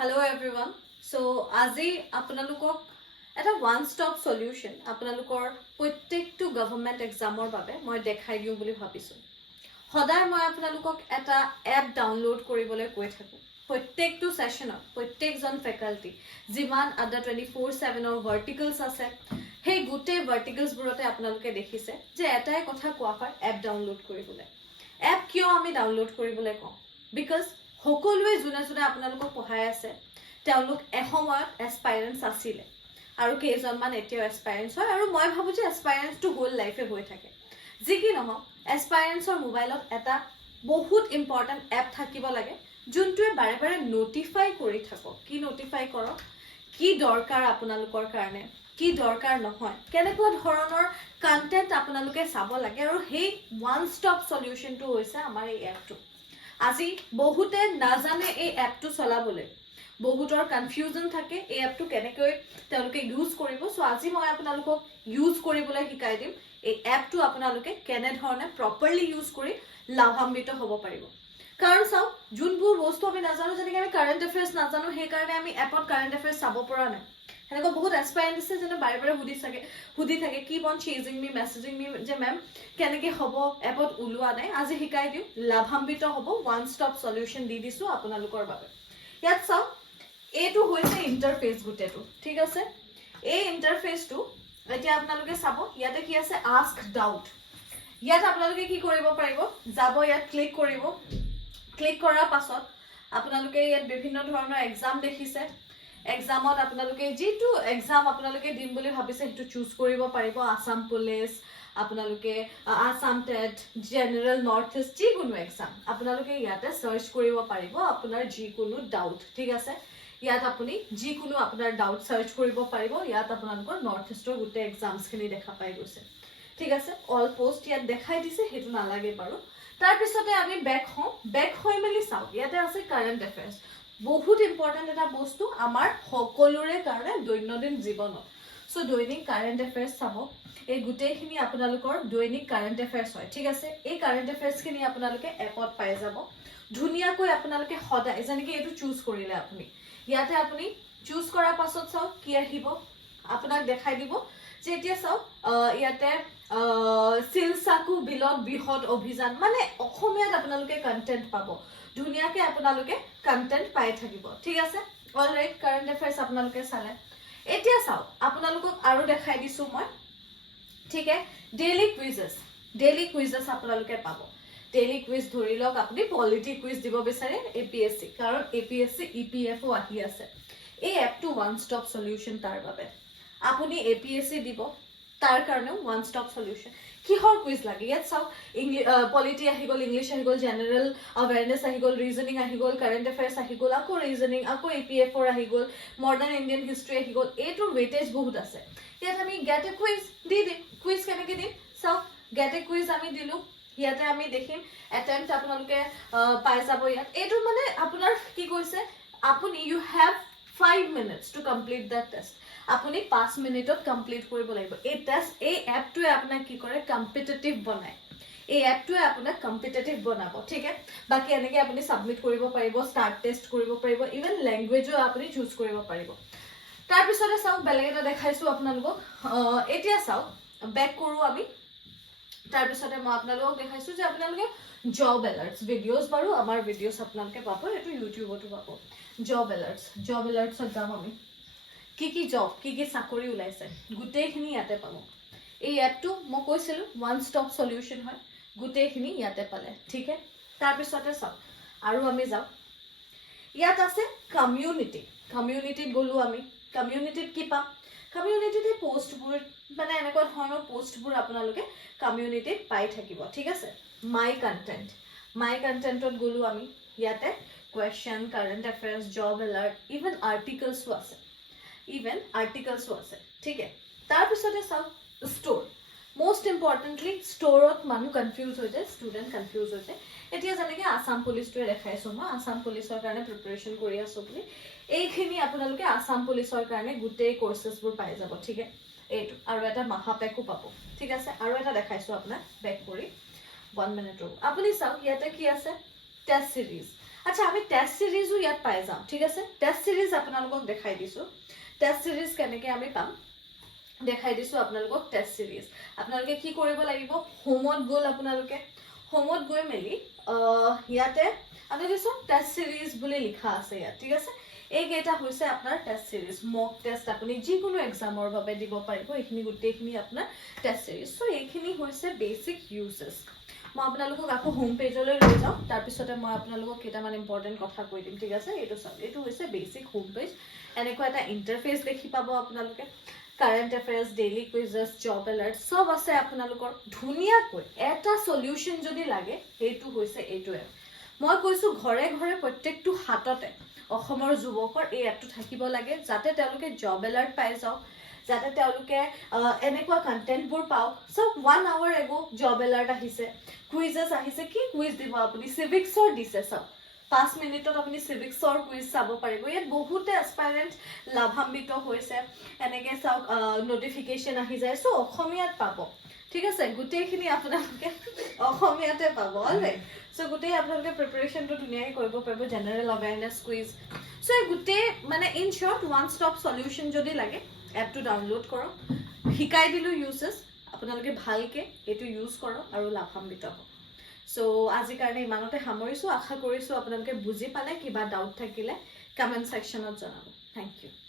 Hello everyone. So আজি আপোনালোকক এটা one stop solution আপোনালোকৰ প্ৰত্যেকটো গভৰ্ণমেণ্ট এক্সামৰ বাবে মই দেখাই দিও বুলি ভাবিছো। সদায় মই আপোনালোকক এটা এপ ডাউনলোড কৰিবলৈ কৈ থাকো। প্ৰত্যেকটো সেশনত প্ৰত্যেকজন ফেকাল্টি যিমান আডাৰ 24/7 ৰ ভাৰ্টিকেলছ আছে সেই গোটেই ভাৰ্টিকেলছ বোৰতে আপোনালোকে দেখিছে যে এটাই কথা কোৱা হয় এপ ডাউনলোড কৰিবলৈ। এপ কিয় আমি ডাউনলোড কৰিবলৈ কওঁ? বিকজ সকলোৱে জুনে জুনে আপোনালোকক পঢ়াই আছে তেওঁলোক এসময়ত এসপাইৰেন্স আছিল আৰু কেইজনমান এতিয়াও এসপাইৰেন্স হয় আৰু মই ভাবো যে এসপাইৰেন্সটো হোল লাইফে হৈ থাকে। যি কি নহওক এসপাইৰেন্সৰ মোবাইলত এটা বহুত ইম্পৰ্টেন্ট এপ থাকিব লাগে যোনটোৱে বাৰে বাৰে নোটিফাই কৰি থাকক। কি নোটিফাই কৰক? কি দৰকাৰ আপোনালোকৰ কাৰণে, কি দৰকাৰ নহয়, কেনেকুৱা ধৰণৰ কন্টেন্ট আপোনালোকে চাব লাগে আৰু সেই ওয়ান ষ্টপ সলিউশনটো হৈছে আমাৰ এই এপটো। আজি বহুতে নাজানে এই এপটো চলাবলৈ, বহুতৰ কনফিউজন থাকে এই এপটো কেনেকৈ তেওঁলোকে ইউজ কৰিব। সো আজি মই আপোনালোকক ইউজ কৰিবলৈ শিকাই দিম এই এপটো আপোনালোকে কেনে ধৰণে প্ৰপাৰলি ইউজ কৰি লাভান্বিত হ'ব পাৰিব। কাৰণ চাও যোনবোৰ বস্তু আমি নাজানো, যেনেকৈ আমি কাৰেণ্ট এফেয়াৰ্স নাজানো সেই কাৰণে আমি এপত কাৰেণ্ট এফেয়াৰ্স চাব পৰা নাই। হেনেকৈ বহুত এসপাইৰেন্স আছে যেনে বাৰে বাৰে সুধি থাকে keep on chasing me messaging me যে মেম কেনেকৈ হ'ব এপত ওলোৱা নাই। আজি শিকাই দিও, লাভান্বিত হ'ব, ওয়ান ষ্টপ সলিউশন দি দিছো আপোনালোকৰ বাবে। ইয়াত চাও এইটো হৈছে ইন্টাৰফেস গুটেটো, ঠিক আছে। এই ইন্টাৰফেসটো এতিয়া আপোনালোকে চাব ইয়াতে কি আছে আস্ক ডাউট। ইয়াত আপোনালোকে কি কৰিব পাৰিব, যাব ইয়াত ক্লিক কৰিব। ক্লিক কৰাৰ পাছত আপোনালোকে ইয়াত বিভিন্ন ধৰণৰ এক্সাম দেখিছে। এক্সামত আপোনালোকে যেটো এক্সাম আপোনালোকে দিম বুলি ভাবিছে হেতু চুজ কৰিব পাৰিব। আসাম পুলিচ, আপোনালোকে Assam TET, general north east, যিকোনো এক্সাম আপোনালোকে ইয়াতে সাৰ্চ কৰিব পাৰিব আপোনাৰ যিকোনো ডাউট, ঠিক আছে। ইয়াত আপুনি যিকোনো আপোনাৰ ডাউট সাৰ্চ কৰিব পাৰিব। ইয়াত আপোনালোকৰ নৰ্থ ইষ্টৰ গোটেই এক্সামছখিনি দেখা পাই গৈছে, ঠিক আছে। অল পোষ্ট ইয়াত দেখাই দিছে, হেতু নালাগে বাৰু। তাৰ পিছতে আমি বেক হৈ মেলি চাও ইয়াতে আছে কাৰেণ্ট এফেয়াৰ্স। বহুত ইম্পৰ্টেন্ট এটা বস্তু আমাৰ সকলোৰে কাৰণে দৈনন্দিন জীৱনত। সো দৈনিক কাৰেণ্ট এফেয়াৰ্স চাব। এই গোটেইখিনি আপোনালোকৰ দৈনিক কাৰেণ্ট এফেয়াৰ্স হয়, ঠিক আছে। এই কাৰেণ্ট এফেয়াৰ্সখিনি আপোনালোকে এপত পাই যাব ধুনিয়াকৈ। আপোনালোকে সদায় যেনেকৈ এইটো চুজ কৰিলে আপুনি ইয়াতে আপুনি চুজ কৰাৰ পাছত চাও কি আহিব আপোনাক দেখাই দিব যে এতিয়া চাও ইয়াতে সিলসাকু বিলত বৃহৎ অভিযান, মানে অসমীয়াত আপোনালোকে কন্টেন্ট পাব। ধুনিয়াকৈ আপোনালোকে কন্টেন্ট পাই থাকিব, ঠিক আছে। অলৰাইট, কাৰেণ্ট এফেয়াৰ্স আপোনালোকে চালে। এতিয়া চাও আপোনালোকক আৰু দেখাই দিছো মই, ঠিক আছে। ডেইলি কুইজেস আপোনালোকে পাব। ডেইলি কুইজ ধৰি লওক আপুনি পলিটি কুইজ দিব বিচাৰে APSC, কাৰণ APSC EPFও আহি আছে। এই এপটো ওয়ান ষ্টপ সলিউশন তাৰ বাবে। আপুনি APSC দিব তাৰ কাৰণে ওয়ান ষ্টপ সলিউশন। কিহৰ কুইজ লাগে ইয়াত চাও পলিটি আহি গল, ইংলিশ আহি গল, জেনাৰেল অৱেৰনেস আহি গল, ৰিজনিং আহি গল, কাৰেণ্ট এফেয়াৰ্স আহি গল, আকৌ ৰিজনিং, আকৌ EPFৰ আহি গল, মডাৰ্ন ইণ্ডিয়ান হিষ্ট্ৰী আহি গল। এইটোৰ ওয়েটেজ বহুত আছে। ইয়াত আমি গেট এ কুইজ দি দিম। কুইজ কেনেকৈ দিম চাও, গেট এ কুইজ আমি দিলো। ইয়াতে আমি দেখিম এটেম্পট আপোনালোকে পাই যাব। ইয়াত এইটো মানে আপোনাৰ কি কৈছে আপুনি U have 5 minutes to complete that test. আপুনি 5 মিনিটত কমপ্লিট কৰিব লাগিব এই টেষ্ট। এই এপটোৱে আপোনাক কি কৰে কম্পিটিটিভ বনায়। এই এপটোৱে আপোনাক কম্পিটিটিভ বনাব, ঠিক আছে। বাকি এনেকৈ আপুনি সাবমিট কৰিব পাৰিব, স্টাৰ্ট টেষ্ট কৰিব পাৰিব, ইভেন ল্যাঙ্গুৱেজও আপুনি চুজ কৰিব পাৰিব। তাৰ পিছতে চাও বেলেগ এটা দেখাইছো আপোনালোকক। এতিয়া চাও বেক কৰো আমি। তাৰ পিছতে মই আপোনালোকক দেখাইছো যে আপোনালোকে জব এলাৰ্টস ভিডিওস বাৰু আমাৰ ভিডিওস আপোনালোকে পাব, এটো ইউটিউবতো পাব। জব এলাৰ্টছত যাম আমি। কি জব, কি চাকৰি ওলাইছে গোটেইখিনি ইয়াতে পাব। এই এপটো মই কৈছিলো ওয়ান ষ্টপ সলিউশন হয়, গোটেইখিনি ইয়াতে পালে, ঠিক আছে। তাৰ পিছতে চাও আৰু আমি যাও ইয়াত আছে কমিউনিটিত গলো আমি। কমিউনিটিত কি পাম? কমিউনিটিতে পোষ্টবোৰ, মানে এনেকুৱা ধৰণৰ পোষ্টবোৰ আপোনালোকে কমিউনিটিত পাই থাকিব, ঠিক আছে। মাই কন্টেন্টত গলো আমি। ইয়াতে question, current affairs, job alert, even আৰ্টিকলসও আছে, ঠিক আছে। তাৰ পিছতে চাও ষ্ট'ৰ। মোস্ট ইম্পৰ্টেন্টলি ষ্ট'ৰত মানুহ কনফিউজ হৈ যায়, ষ্টুডেন্ট কনফিউজ হৈ যায়। এতিয়া যেনেকৈ আসাম পুলিচটোৱে দেখাইছো মই আসাম পুলিচৰ কাৰণে প্ৰিপাৰেচন কৰি আছো বুলি। এইখিনি আপোনালোকে আসাম পুলিচৰ কাৰণে গোটেই কোৰ্সেছবোৰ পাই যাব, ঠিক আছে। এইটো আৰু এটা মহাপেকো পাব, ঠিক আছে। আৰু এটা দেখাইছো আপোনাক বেক কৰি 1 মিনিট ৰ'ব। আপুনি চাওক ইয়াতে কি আছে টেষ্ট সিৰিজ। আচ্ছা আমি টেষ্ট সিৰিজও ইয়াত পাই যাম ঠিক আছে টেষ্ট সিৰিজ আপোনালোকক দেখাই দিছো টেষ্ট সিৰিজ কেনেকৈ আমি পাম দেখাই দিছো আপোনালোকক টেষ্ট সিৰিজ আপোনালোকে কি কৰিব লাগিব হোমত গ'ল আপোনালোকে হোমত গৈ মেলি ইয়াতে আপোনালোকে চোন টেষ্ট সিৰিজ বুলি লিখা আছে ইয়াত ঠিক আছে এইকেইটা হৈছে আপোনাৰ টেষ্ট সিৰিজ মক টেষ্ট আপুনি যিকোনো এক্সামৰ বাবে দিব পাৰিব এইখিনি গোটেইখিনি আপোনাৰ টেষ্ট সিৰিজ চ' এইখিনি হৈছে বেচিক ইউজেছ মই আপোনালোকক আকৌ হোম পেজলৈ লৈ যাওঁ তাৰপিছতে মই আপোনালোকক কেইটামান ইম্পৰ্টেণ্ট কথা কৈ দিম ঠিক আছে এইটো চাওক এইটো হৈছে বেচিক হোম পেজ এনেকুৱা এটা ইণ্টাৰফেচ দেখি পাব আপোনালোকে current affairs daily quizzes job alert সব আছে আপোনালোকৰ ধুনীয়াকৈ এটা সলিউশন যদি লাগে এইটো হৈছে এইটোৱে মই কৈছো ঘৰে ঘৰে প্ৰত্যেকটো হাততে অসমৰ যুৱকৰ এই এপটো থাকিব লাগে যাতে তেওঁলোকে জব এলাৰ্ট পাই যাওক যাতে তেওঁলোকে এনেকুৱা কন্টেন্টবোৰ পাওক সব 1 আৱাৰ এগো জব এলাৰ্ট আহিছে কুইজেছ আহিছে কি কুইজ দিব আপুনি সিভিক্সৰ দিছে সব 5 মিনিটত আপুনি সিভিক্সৰ কুইজ চাব পাৰিব ইয়াত বহুতে এসপাইৰেন্ট লাভান্বিত হৈছে এনেকে চাওক নোটিফিকেশন আহি যায় সো অসমীয়াত পাব ঠিক আছে গুটেইখিনি আপোনালোকে অসমীয়াতে পাব অলৰাইট সো গুটেই আপোনালোকে প্ৰিপাৰেচনটো ধুনীয়াকৈ কৰিব পাৰিব জেনাৰেল অৱেৰনেছ কুইজ সো এই গুটেই মানে in short one stop solution যদি লাগে এপটো ডাউনলোড কৰক শিকাই দিলো ইউজেছ আপোনালোকে ভালকে এটো ইউজ কৰক আৰু লাভান্বিত হওক সো আজিৰ কাৰণে ইমানতে সামৰিছো আশা কৰিছো আপোনালোকে বুজি পালে কিবা ডাউট থাকিলে কমেন্ট সেকশনত জনাব থ্যাংক ইউ